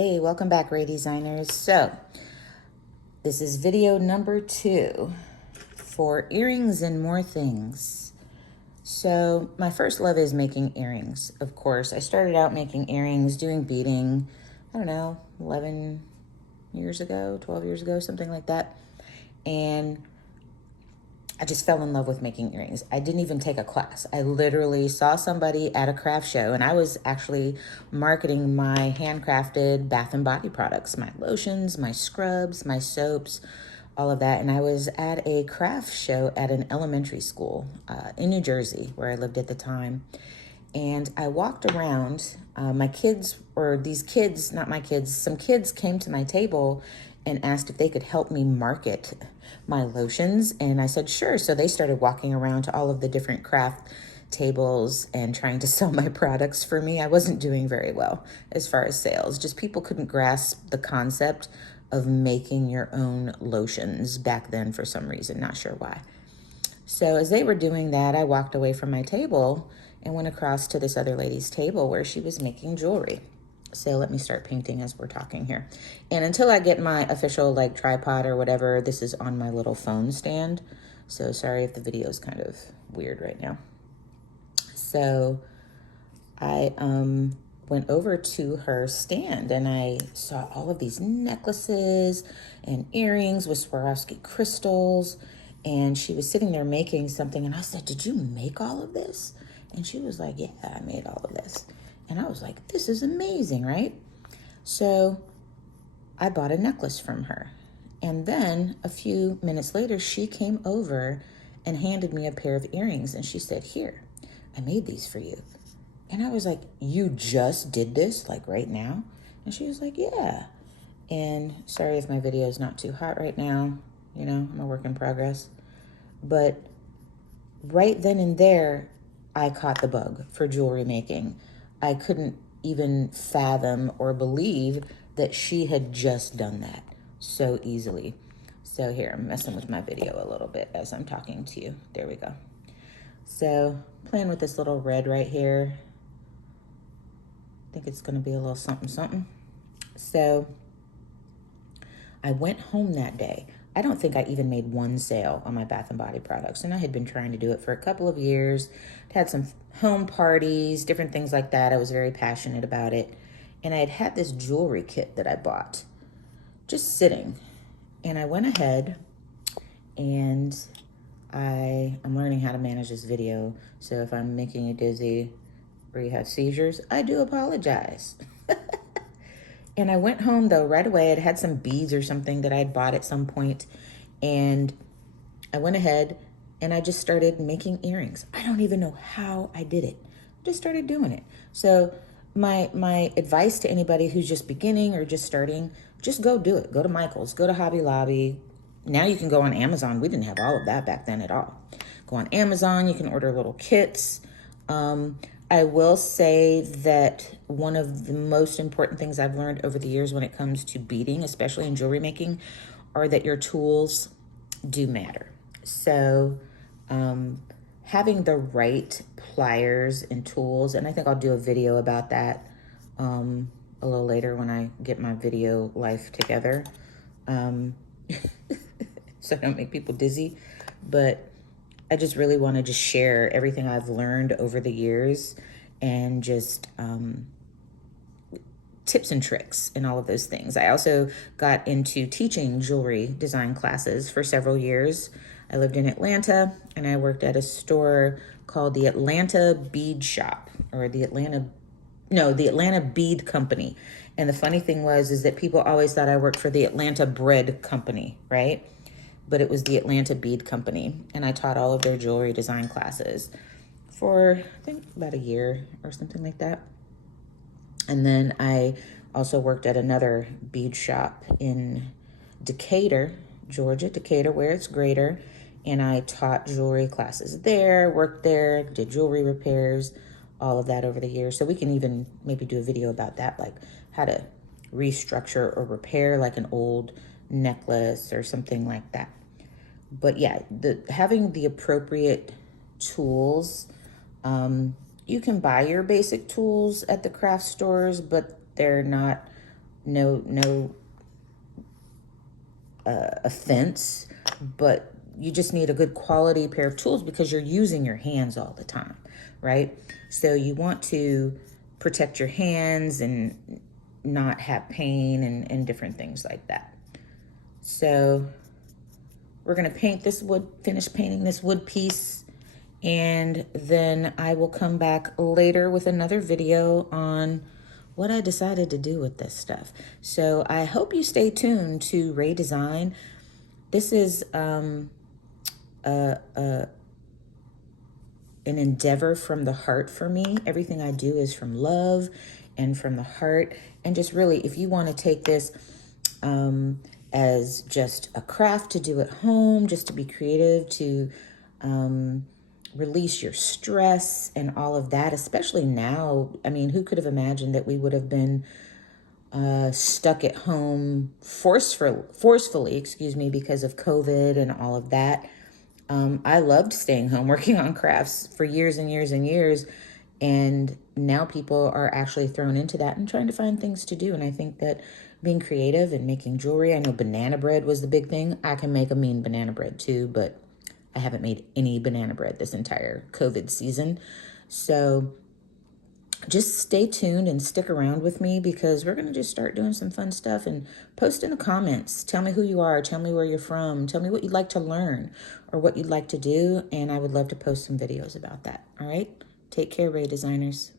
Hey, welcome back, Ray Designers. So, this is video number 2 for earrings and more things. So, my first love is making earrings, of course. I started out making earrings, doing beading, I don't know, 11 years ago, 12 years ago, something like that. And I just fell in love with making earrings. I didn't even take a class. I literally saw somebody at a craft show, and I was actually marketing my handcrafted bath and body products, my lotions, my scrubs, my soaps, all of that. And I was at a craft show at an elementary school in New Jersey, where I lived at the time. And I walked around. My kids, or these kids, not my kids, some kids came to my table and asked if they could help me market my lotions. And I said, sure. So they started walking around to all of the different craft tables and trying to sell my products for me. I wasn't doing very well as far as sales. Just people couldn't grasp the concept of making your own lotions back then for some reason, not sure why. So as they were doing that, I walked away from my table and went across to this other lady's table where she was making jewelry. So let me start painting as we're talking here. And until I get my official tripod or whatever, this is on my little phone stand. So sorry if the video is kind of weird right now. So I went over to her stand and I saw all of these necklaces and earrings with Swarovski crystals. And she was sitting there making something. And I said, did you make all of this? And she was like, yeah, I made all of this. And I was like, this is amazing, right? So I bought a necklace from her. And then a few minutes later, she came over and handed me a pair of earrings. And she said, here, I made these for you. And I was like, you just did this, like right now? And she was like, yeah. And sorry if my video is not too hot right now. You know, I'm a work in progress. But right then and there, I caught the bug for jewelry making. I couldn't even fathom or believe that she had just done that so easily. So here, I'm messing with my video a little bit as I'm talking to you. There we go. So playing with this little red right here. I think it's gonna be a little something, something. So I went home that day. I don't think I even made one sale on my Bath and Body products. And I had been trying to do it for a couple of years. Had some home parties, different things like that. I was very passionate about it. And I had this jewelry kit that I bought just sitting. And I went ahead and I'm learning how to manage this video. So if I'm making you dizzy or you have seizures, I do apologize. And I went home though right away. It had some beads or something that I had bought at some point. And I went ahead and I just started making earrings. I don't even know how I did it. I just started doing it. So my advice to anybody who's just beginning or just starting, just go do it. Go to Michael's, go to Hobby Lobby. Now you can go on Amazon. We didn't have all of that back then at all. Go on Amazon, you can order little kits. I will say that one of the most important things I've learned over the years when it comes to beading, especially in jewelry making, are that your tools do matter. So having the right pliers and tools, and I think I'll do a video about that a little later when I get my video life together, so I don't make people dizzy. But I just really want to share everything I've learned over the years and just tips and tricks and all of those things. I also got into teaching jewelry design classes for several years. I lived in Atlanta and I worked at a store called the Atlanta Bead Shop, or the Atlanta Bead Company. And the funny thing is that people always thought I worked for the Atlanta Bread Company, right? But it was the Atlanta Bead Company. And I taught all of their jewelry design classes for, I think, about a year or something like that. And then I also worked at another bead shop in Decatur, Georgia, Decatur, where it's greater. And I taught jewelry classes there, worked there, did jewelry repairs, all of that over the years. So we can even maybe do a video about that, like how to restructure or repair like an old necklace or something like that. But yeah, having the appropriate tools, you can buy your basic tools at the craft stores, but they're not no offense, but you just need a good quality pair of tools because you're using your hands all the time, right? So you want to protect your hands and not have pain and different things like that. So we're going to paint this wood, finish painting this wood piece, and then I will come back later with another video on what I decided to do with this stuff. So I hope you stay tuned to Ray Design. This is an endeavor from the heart for me. Everything I do is from love and from the heart. And just really, if you want to take this as just a craft to do at home, just to be creative, to release your stress and all of that, especially now. I mean, who could have imagined that we would have been stuck at home forcefully, excuse me, because of COVID and all of that. I loved staying home working on crafts for years and years and years. And now people are actually thrown into that and trying to find things to do. And I think that being creative and making jewelry, I know banana bread was the big thing. I can make a mean banana bread too, but I haven't made any banana bread this entire COVID season. So just stay tuned and stick around with me because we're going to just start doing some fun stuff, and post in the comments. Tell me who you are. Tell me where you're from. Tell me what you'd like to learn or what you'd like to do. And I would love to post some videos about that. All right. Take care, Ray Designers.